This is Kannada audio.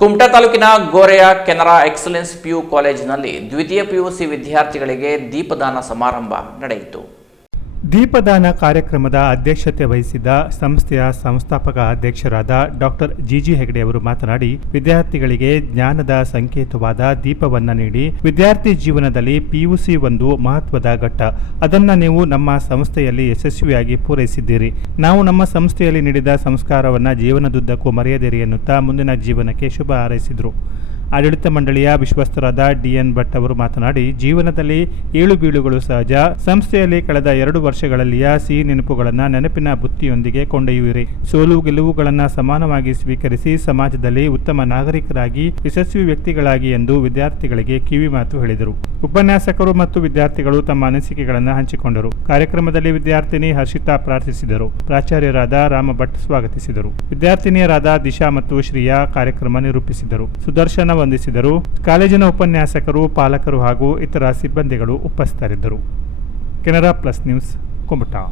ಕುಮಟಾ ತಾಲೂಕಿನ ಗೋರೆಯ ಕೆನರಾ ಎಕ್ಸಲೆನ್ಸ್ ಪಿಯು ಕಾಲೇಜಿನಲ್ಲಿ ದ್ವಿತೀಯ ಪಿಯುಸಿ ವಿದ್ಯಾರ್ಥಿಗಳಿಗೆ ದೀಪದಾನ ಸಮಾರಂಭ ನಡೆಯಿತು. ದೀಪದಾನ ಕಾರ್ಯಕ್ರಮದ ಅಧ್ಯಕ್ಷತೆ ವಹಿಸಿದ್ದ ಸಂಸ್ಥೆಯ ಸಂಸ್ಥಾಪಕ ಅಧ್ಯಕ್ಷರಾದ ಡಾಕ್ಟರ್ ಜಿಜಿ ಹೆಗಡೆ ಅವರು ಮಾತನಾಡಿ, ವಿದ್ಯಾರ್ಥಿಗಳಿಗೆ ಜ್ಞಾನದ ಸಂಕೇತವಾದ ದೀಪವನ್ನು ನೀಡಿ ವಿದ್ಯಾರ್ಥಿ ಜೀವನದಲ್ಲಿ ಪಿಯುಸಿ ಒಂದು ಮಹತ್ವದ ಘಟ್ಟ. ಅದನ್ನು ನೀವು ನಮ್ಮ ಸಂಸ್ಥೆಯಲ್ಲಿ ಯಶಸ್ವಿಯಾಗಿ ಪೂರೈಸಿದ್ದೀರಿ. ನಾವು ನಮ್ಮ ಸಂಸ್ಥೆಯಲ್ಲಿ ನೀಡಿದ ಸಂಸ್ಕಾರವನ್ನು ಜೀವನದುದ್ದಕ್ಕೂ ಮರೆಯದಿರಿ ಎನ್ನುತ್ತಾ ಮುಂದಿನ ಜೀವನಕ್ಕೆ ಶುಭ ಹಾರೈಸಿದರು. ಆಡಳಿತ ಮಂಡಳಿಯ ವಿಶ್ವಸ್ತರಾದ ಡಿಎನ್ ಭಟ್ ಅವರು ಮಾತನಾಡಿ, ಜೀವನದಲ್ಲಿ ಏಳು ಬೀಳುಗಳು ಸಹಜ. ಸಂಸ್ಥೆಯಲ್ಲಿ ಕಳೆದ 2 ವರ್ಷಗಳಲ್ಲಿಯ ಸಿಹಿ ನೆನಪುಗಳನ್ನು ನೆನಪಿನ ಬುತ್ತಿಯೊಂದಿಗೆ ಕೊಂಡೊಯ್ಯುವಿರಿ. ಸೋಲು ಗೆಲುವುಗಳನ್ನು ಸಮಾನವಾಗಿ ಸ್ವೀಕರಿಸಿ ಸಮಾಜದಲ್ಲಿ ಉತ್ತಮ ನಾಗರಿಕರಾಗಿ ಯಶಸ್ವಿ ವ್ಯಕ್ತಿಗಳಾಗಿ ಎಂದು ವಿದ್ಯಾರ್ಥಿಗಳಿಗೆ ಕಿವಿ ಮಾತು ಹೇಳಿದರು. ಉಪನ್ಯಾಸಕರು ಮತ್ತು ವಿದ್ಯಾರ್ಥಿಗಳು ತಮ್ಮ ಅನಿಸಿಕೆಗಳನ್ನು ಹಂಚಿಕೊಂಡರು. ಕಾರ್ಯಕ್ರಮದಲ್ಲಿ ವಿದ್ಯಾರ್ಥಿನಿ ಹರ್ಷಿತಾ ಪ್ರಾರ್ಥಿಸಿದರು. ಪ್ರಾಚಾರ್ಯರಾದ ರಾಮ ಭಟ್ ಸ್ವಾಗತಿಸಿದರು. ವಿದ್ಯಾರ್ಥಿನಿಯರಾದ ದಿಶಾ ಮತ್ತು ಶ್ರೀಯಾ ಕಾರ್ಯಕ್ರಮ ನಿರೂಪಿಸಿದರು. ಸುದರ್ಶನ ವಂದಿಸಿದರು. ಕಾಲೇಜಿನ ಉಪನ್ಯಾಸಕರು, ಪಾಲಕರು ಹಾಗೂ ಇತರ ಸಿಬ್ಬಂದಿಗಳು ಉಪಸ್ಥಿತರಿದ್ದರು. Canara plus news, Kumta.